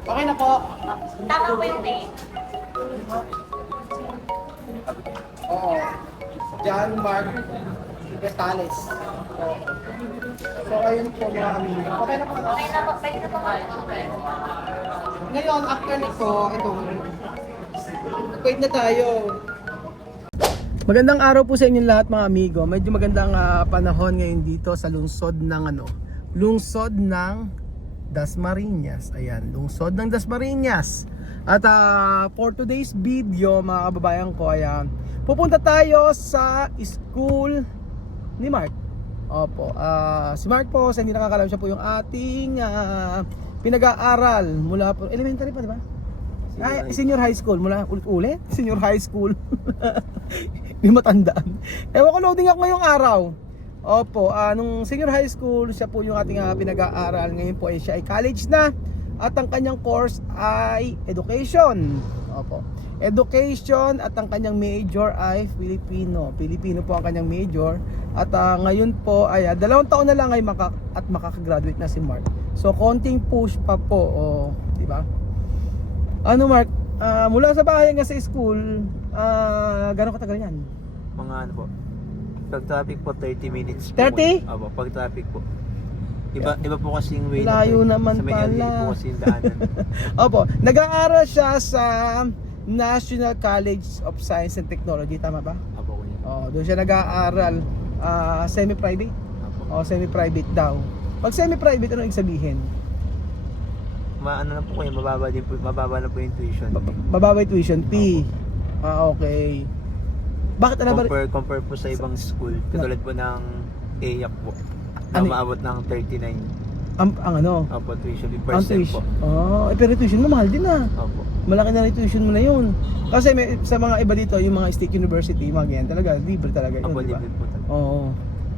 Okay na po. Tama po yung name. Oo. John Mark Gastales. So, ayun po mga amigo. Okay na po. Okay na po. Pwede na po kayo. Ngayon, after nito, ito. Wait na tayo. Magandang araw po sa inyong lahat mga amigo. Medyo magandang panahon ngayon dito sa lungsod ng lungsod ng Dasmariñas. Ayan, lungsod ng Dasmariñas. At for today's video mga kababayan ko ay pupunta tayo sa school ni Mark. Opo, si Mark po, sa hindi nakakalam, siya po yung ating pinag-aaral mula po elementary pa, di ba? Senior high school, mula ulit-ulit, senior high school. Hindi matandaan. Ewan ko, loading ako ngayong araw. Opo, nung senior high school, siya po yung ating pinag-aaral. Ngayon po ay siya ay college na. At ang kanyang course ay education. Opo, education, at ang kanyang major ay Filipino. Filipino po ang kanyang major. At ngayon po ay 2 taon na lang ay makakagraduate na si Mark. So konting push pa po, di ba? Ano Mark, mula sa bahay hanggang sa school, gano'ng katagal yan? Mga ano po, pag traffic po 30 minutes po. 30? Opo, pag traffic po. Iba po kasi yung way Layo naman sa may LA pala. po kasi yung daanan. Opo, nag-aaral siya sa National College of Science and Technology, tama ba? Opo ko yun. Doon siya nag-aaral, semi-private? Opo. Semi-private daw. Pag semi-private, ano ibig sabihin? Ano na po kayo, mababa na po yung tuition. Mababa yung tuition fee. Okay. Bakit Compare po sa ibang school, katulad po ng AYAP po. Ano? Na maabot ng 39. ang ano? Opo, tuition fee Ang percent po. tuition. Pero tuition mo mahal din na. Opo. Malaki na rin tuition mo na yun. Kasi sa mga iba dito, yung mga state university, mga ganyan talaga, libre talaga yun, Opo, di ba? libre po talaga. Oo.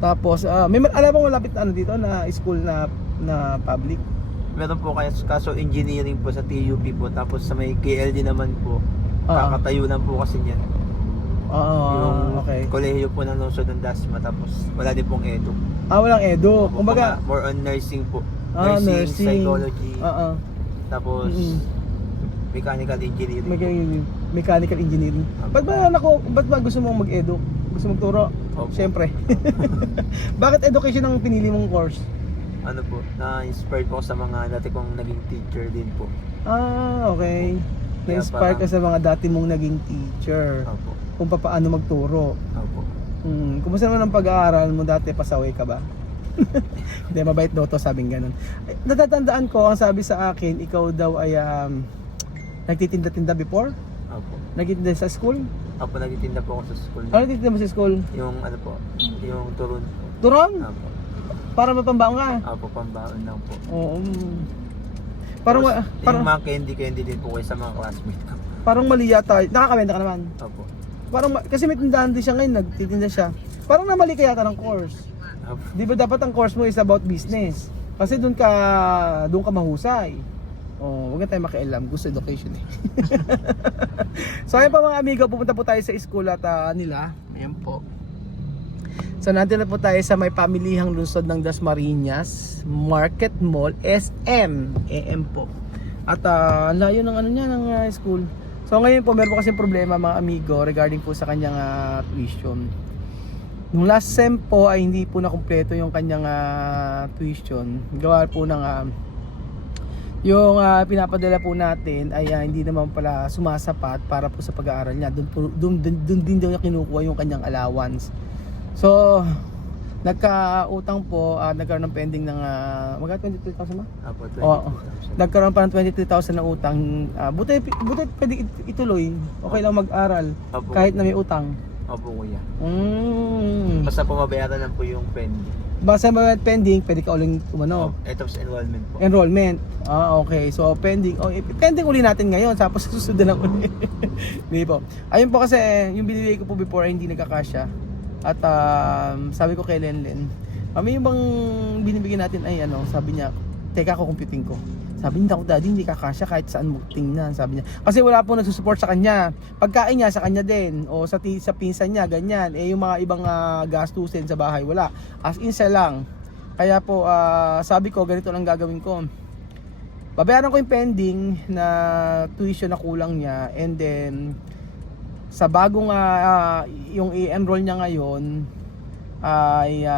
Tapos, alam mo malapit dito na school na public? Meron po kaso engineering po sa TUP po, tapos sa may KLD naman po, kakatayo lang po kasi niyan. Yung Okay. kolehiyo po ng lungsod ng Dasma, tapos wala din pong edu. Walang edu. Kumbaga, More on nursing po. nursing. Psychology, Oo. tapos mechanical engineering. Mechanical engineering. Ba't ba gusto mong mag-edu? Gusto mong turo? Opo. Siyempre. Bakit education ang pinili mong course? Ano po, na-inspired po ako sa mga dati kong naging teacher din po. Okay. Kaya Na-inspire ka sa mga dati mong naging teacher. Opo. Kung paano magturo. Opo. Kumusta naman ang pag-aaral mo dati? Pasaway ka ba? Hindi, mabait daw to, sabing ganun. Ay, natatandaan ko, ang sabi sa akin, ikaw daw ay nagtitinda-tinda before? Opo. Nagtitinda sa school? Opo, nagtitinda po ako sa school. Ano nagtitinda mo sa school? Yung ano po, yung turun po. Turon? Opo. Para mapambaon ka? Opo, pambaon lang po. Oo. Parang, Tapos, yung mga candy din po kayo sa mga classmates ko. parang mali yata. Nakakabenta ka naman. Opo. Kasi may tindahan din siya ngayon, nagtitinda siya. Parang namali ka yata ng course. Opo. Di ba dapat ang course mo is about business? Kasi doon ka mahusay. Huwag na tayo makialam, gusto education eh. So ayun pa mga amigo, pupunta po tayo sa school at nila. Ayan po. So nandito na po tayo sa may pamilihang lungsod ng Dasmariñas, Market Mall, SM, AM po. At layo ng ng school. So ngayon po meron po kasi problema mga amigo regarding po sa kanyang tuition. Nung last sem po ay hindi po na kumpleto yung kanyang tuition. Gawa po ng yung pinapadala po natin ay hindi naman pala sumasapat para po sa pag-aaral niya. Doon din daw niya kinukuha yung kanyang allowance. So nagka-utang po, nagkaroon ng pending ng magka 23,000 ba? Opo, Oo. Nagkaroon pa ng 23,000 na utang. Buti pwede ituloy. Okay lang mag-aral Opo. kahit na may utang. Opo, kuya. Basta Basta po mabayaran lang po yung pending. may pending, pwede ka uling Tapos enrollment po. enrollment. Okay. So pending. Pending uli natin ngayon, tapos susunod na uli. Hindi po. Ayun po kasi yung binili ko po before ay hindi nagkakasya. At sabi ko kay Lenlen, may ibang binibigyan natin ay sabi niya, teka ko computing ko. Sabi niya, daddy, hindi kakasya kahit saan mo tingnan, sabi niya. Kasi wala po nagsusupport sa kanya. Pagkain niya sa kanya din, o sa pinsan niya, ganyan. Yung mga ibang gastusin sa bahay, wala. As in siya lang. Kaya po, sabi ko, ganito lang gagawin ko. babayaran ko yung pending na tuition na kulang niya, and then sa bagong yung i-enroll niya ngayon ay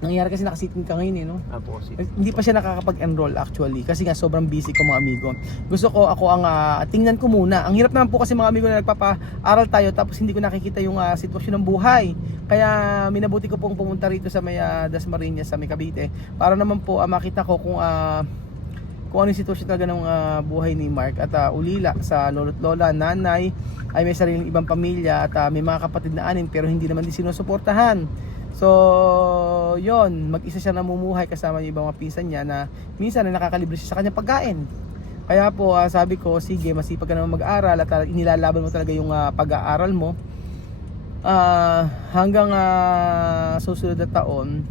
nangyayari kasi nakasitin ka ngayon no? Apo, Hindi pa siya nakakapag-enroll actually kasi nga sobrang busy ko mga amigo. Gusto ko ako ang tingnan ko muna. Ang hirap naman po kasi mga amigo na nagpapa-aral tayo tapos hindi ko nakikita yung sitwasyon ng buhay. Kaya minabuti ko pong pumunta rito sa may Dasmariñas sa may Cavite para naman po makita ko kung ano yung sitwasyon talaga ng buhay ni Mark at ulila sa lolo't lola, nanay ay may sariling ibang pamilya at may mga kapatid na 6 pero hindi naman din sinusuportahan. So, yon, mag-isa siya namumuhay kasama yung ibang mga pinsan niya na minsan ay nakakalibre siya sa kanyang pagkain. Kaya po, sabi ko, sige, masipag ka naman mag-aral at inilalaban mo talaga yung pag-aaral mo. Hanggang susunod na taon,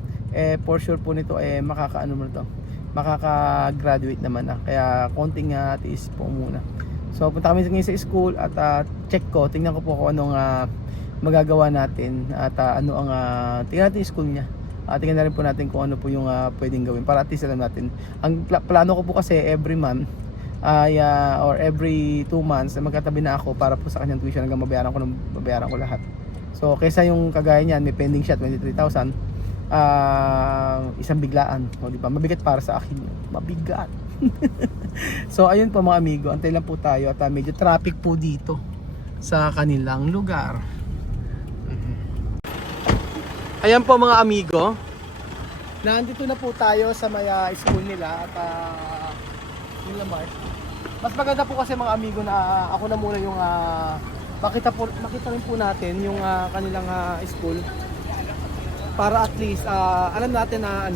for sure po nito, makakaano mo to, makaka-graduate naman na. Kaya konting tiis po muna. So, punta kami ngayon sa school at check ko, tingnan ko po kung anong magagawa natin at ano ang tingnan natin yung school niya. Tingnan na rin po natin kung ano po yung pwedeng gawin para at least alam natin. Ang plano ko po kasi every month ay or every 2 months magkatabi na ako para po sa kanyang tuition hanggang mabayaran ko lahat. So kaysa yung kagaya niyan may pending siya 23,000 isang biglaan, o di ba? Mabigat para sa akin yun. Mabigat. So ayun po mga amigo, antay lang po tayo at medyo traffic po dito sa kanilang lugar. Ayan po mga amigo, nandito na po tayo sa may school nila at nila Mark. Mas maganda po kasi mga amigo na ako na muna yung makita rin po natin yung kanilang school para at least alam natin na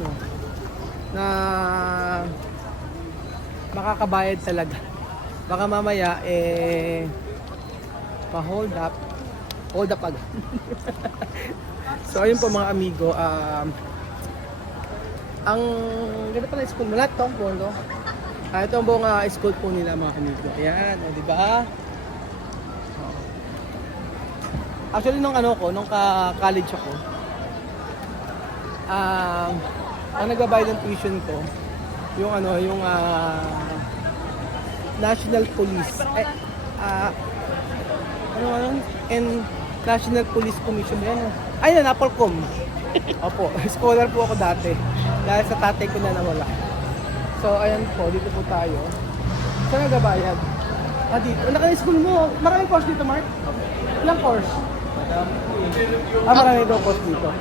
na makakabayad talaga. Baka mamaya ma-hold up agad. So ayun po mga amigo, ang ganda pala school mo, lahat itong po, no? Ito ang buong school po nila mga amigo. Ayan, di ba? Actually nung nung college ako, ang nagbabayad ng tuition ko, yung National Police, and National Police Commission yan. Ayun, Napolcom. Opo, scholar po ako dati. Dahil sa tatay ko na nawala. So, ayan po, dito po tayo. Saan nagbabayad? Dito. Ano ka school mo? Maraming course dito, Mark? Ilang course? Marami daw course dito.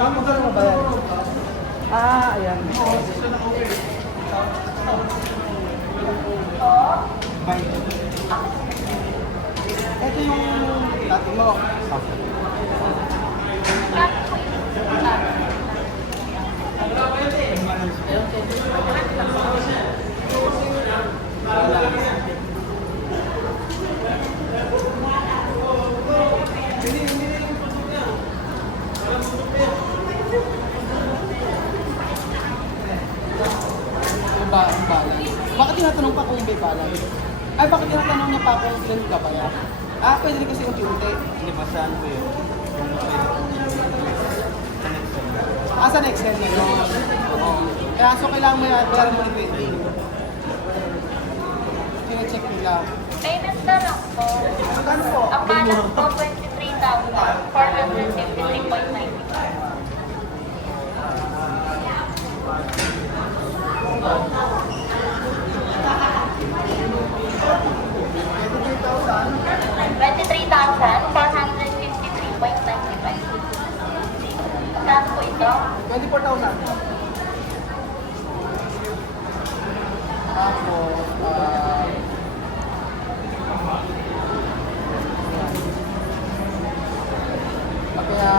Saan nagbabayad? Ayan. Ito yung dati mo. Bakit tinatanong pa kung may balance? Ay, bakit tinatanong niya pa kung ilan ka ba yan? Pwede rin kasi unti-unti. Hindi ba saan po yun? Sa next hand na yun. Kaya so kailangan mo yan, kailangan mo yung pending. Sine-check nyo lang. Payment na lang po. Magkano po? Ang balance po, 23,453.95. Magkano po ito? 24,000. Tapos, kaya,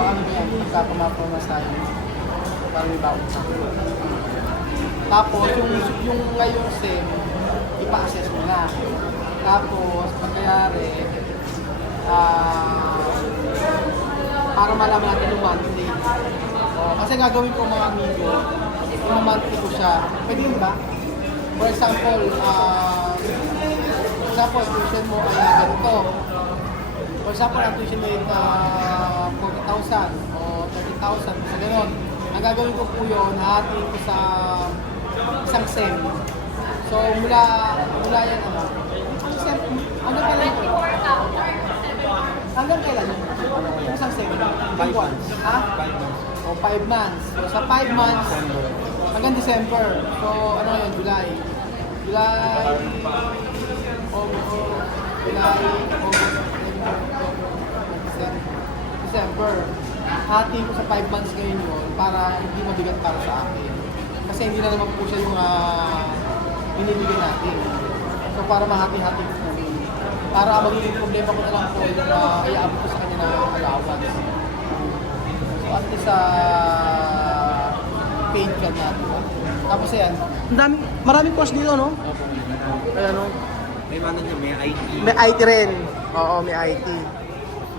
paano ba yan? Pagkakamapromas tayo. Para may baon sa tapos, yung ngayong SEM, ipa-assess mo na. Tapos, pagkayari, para malaman natin yung monthly. Kasi gagawin ko mga amigo, yung monthly ko siya. Pwede yun ba? For example, tuition mo ay ganito. For example, ang tuition rate 40,000 o 30,000, sa gano'n. Ang gagawin ko po yun, hahatiin ko sa isang SEM. So mula yan ano? Ang SEM, hanggang kailan po? 24 hours. Hanggang kailan yun? Yung isang SEM? 5 months. Ha? 5 months. O 5 months. So sa 5 months, hanggang December. So ano yun? July, August, December. Hati ko sa 5 months ngayon yun para hindi mabigat para sa akin. Kasi hindi na naman po siya yung binibigyan natin. So para mahati-hati ko po. Para magiging problema ko na lang po yung iaabot ko sa kanya na allowance. So at least paid ka na. Tapos yan, maraming course dito, no? Ayan, no? May ano niya, may IT. May IT rin. Oo, may IT.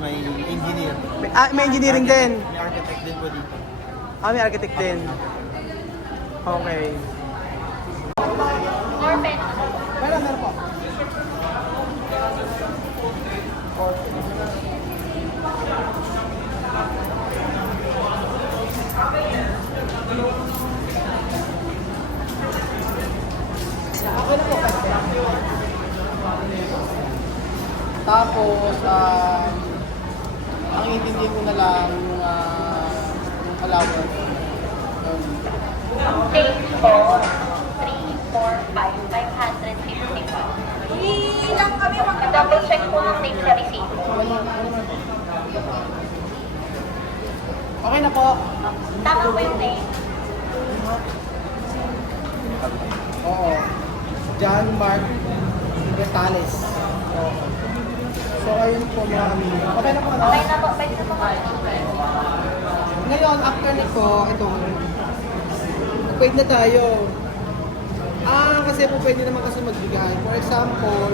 May engineer. May engineering din. May architect din po dito. May architect din. Okay. More pen. Meron po. Okay na po kasi. Tapos, ang intindihin ko na lang yung allowance. Days po, 3, 4, 5, 550 po. Ilang kami Double check po ng name sa receipt. Okay na po. Tama po yung name. Oo. John Mark Gatales. Oo. So, ayun po mga amigo. Okay na po, no? Okay na po, pwede na po kayo. Ngayon, after nito, ito, nag-wait na tayo. Kasi po pwede naman kasi magbigay. For example,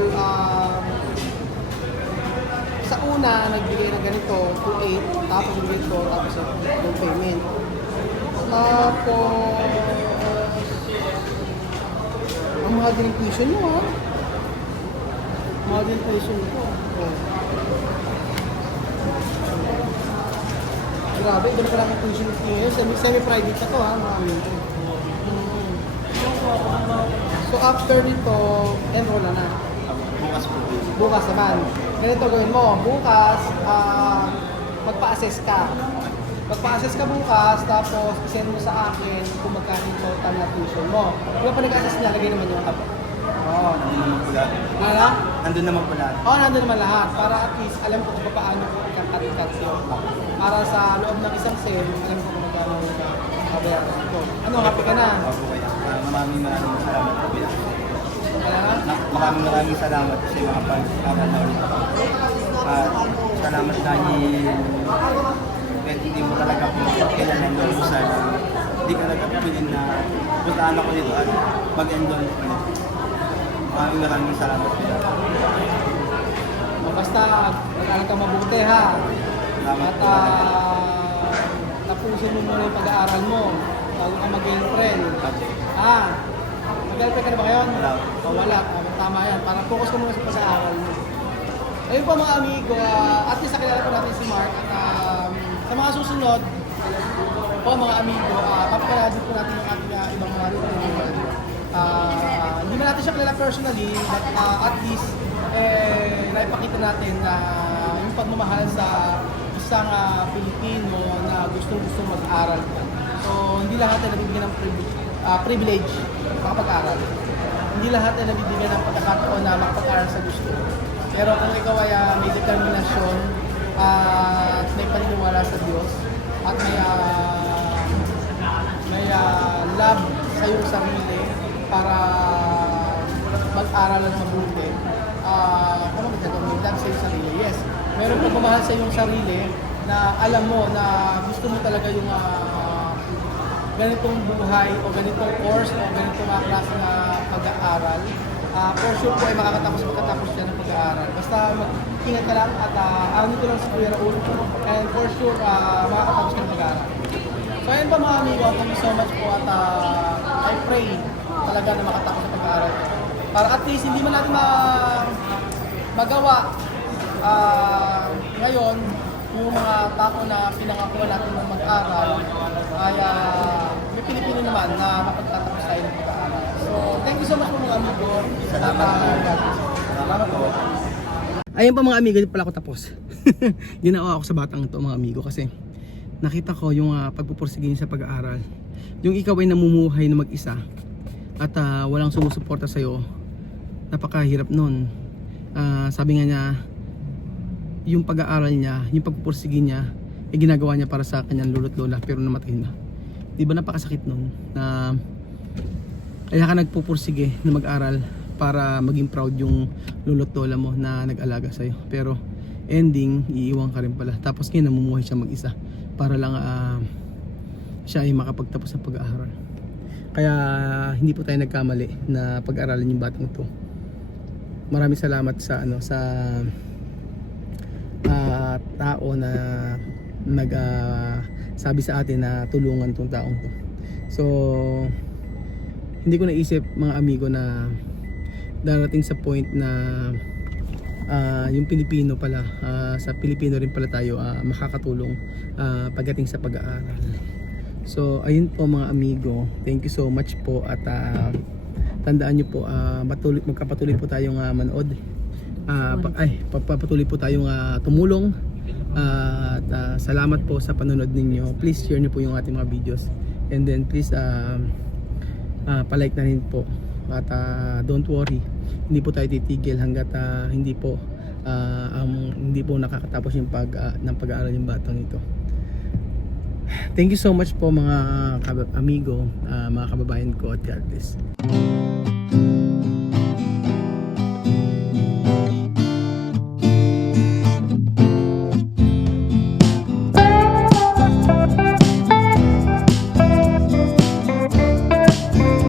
sa una, nagbigay na ganito, 2.8, tapos nagbigay ito, tapos yung payment. Tapos, ang mahal din yung tuition mo, ha? Mahal din yung tuition mo. Oh. Grabe, iba na pala ang tuition ngayon. Semi-private na to, ha, mga amigo. So after nito, enroll na. Bukas po. Bukas naman. Ganito gawin mo. Bukas, magpa-assess ka. Magpa-assess ka bukas, tapos isend mo sa akin kung magkano yung total na tuition mo. Kung pa nag-assess niya, lagay naman yung hub. Oo. Nandun naman po lahat. Ano? Nandun naman po lahat. Oo, nandun naman lahat. Para at least alam ko kung paano ko i-cut yun. Para sa loob ng isang SEM, alam ko kung magkano yung kabayaran ko. Ano, happy ka na? Opo kaya. Maraming salamat po kaya. Kaya na? Maraming salamat kasi makapag-aral na ulit ako. At salamat dahil kahit hindi mo talaga ako kailangan ng usan. Hindi ka nagkapiling na puntaan ako dito at mag-enroll ulit. Maraming salamat po. Basta, mag-aral ka mabuti, ha? Salamat At po talaga. tapusin mo muna yung pag-aaral mo bago ka mag-girlfriend. Mag-girlfriend ka na ba ngayon? Wala. O wala. Tama yan. Para focus ka muna sa pag-aaral mo. Ayun po mga amigo, at least nakilala po natin si Mark. At sa mga susunod po mga amigo, papakilala din po natin yung ating ibang mga recruitment. Hindi na natin siya kilala personally, but at least naipakita natin na yung pagmamahal sa isang Pilipino na gustong-gustong mag-aral. So, hindi lahat ay nabibigyan ng privilege makapag-aral. Hindi lahat ay nabibigyan ng pagkakataon na makapag-aral sa gusto. Pero kung ikaw ay may determinasyon at may paniniwala sa Diyos at may love sa iyong sarili para mag-aral ng mabuti, ano ba ito? May love sa iyong sarili. Yes. Meron pagmamahal sa iyong sarili na alam mo na gusto mo talaga yung ganitong buhay o ganitong course o ganitong klase na pag-aaral. For sure po ay makakatapos siya ng pag-aaral. Basta mag-ingat ka lang at araw ko lang si Kuya Raul and for sure makakatapos ka ng pag-aaral. So ayun pa mga amigo, thank you so much po at I pray talaga na makatapos sa pag-aaral. Para at least hindi man natin magawa ngayon, yung mga tao na pinangakuan natin ng mag-aral ay may Pilipino naman na mapagtatapos tayo ng pag-aaral. So, thank you so much po mga amigo. Salamat po. Ayun pa mga amigo, hindi pala ako tapos. Ginawa ako sa batang ito mga amigo kasi nakita ko yung pagpupursige niya sa pag-aaral. Yung ikaw ay namumuhay na mag-isa at walang sumusuporta sa'yo, napakahirap nun. Sabi nga niya, yung pag-aaral niya, yung pagpupursige niya, ginagawa niya para sa kanyang lolo't lola pero namatay na. Di ba napakasakit nun na kaya ka nagpupursige na mag-aral para maging proud yung lolo't lola mo na nag-alaga sa'yo. Pero ending, iiwan ka rin pala. Tapos ngayon namumuhay siya mag-isa para lang siya ay makapagtapos ng pag-aaral. Kaya hindi po tayo nagkamali na pag-aralan yung batang ito. Maraming salamat sa tao na sabi sa atin na tulungan tong taong to. So hindi ko naisip mga amigo na darating sa point na yung Pilipino pala, sa Pilipino rin pala tayo makakatulong pagdating sa pag-aaral. So ayun po mga amigo, thank you so much po at tandaan nyo po, magkapatuloy po tayong manood, papatuloy po tayong tumulong at salamat po sa panonood ninyo. Please share nyo po yung ating mga videos and then please palike na rin po at don't worry, hindi po tayo titigil hanggat hindi po nakakatapos yung pag-aaral yung batang ito. Thank you so much po mga amigo, mga kababayan ko at God bless.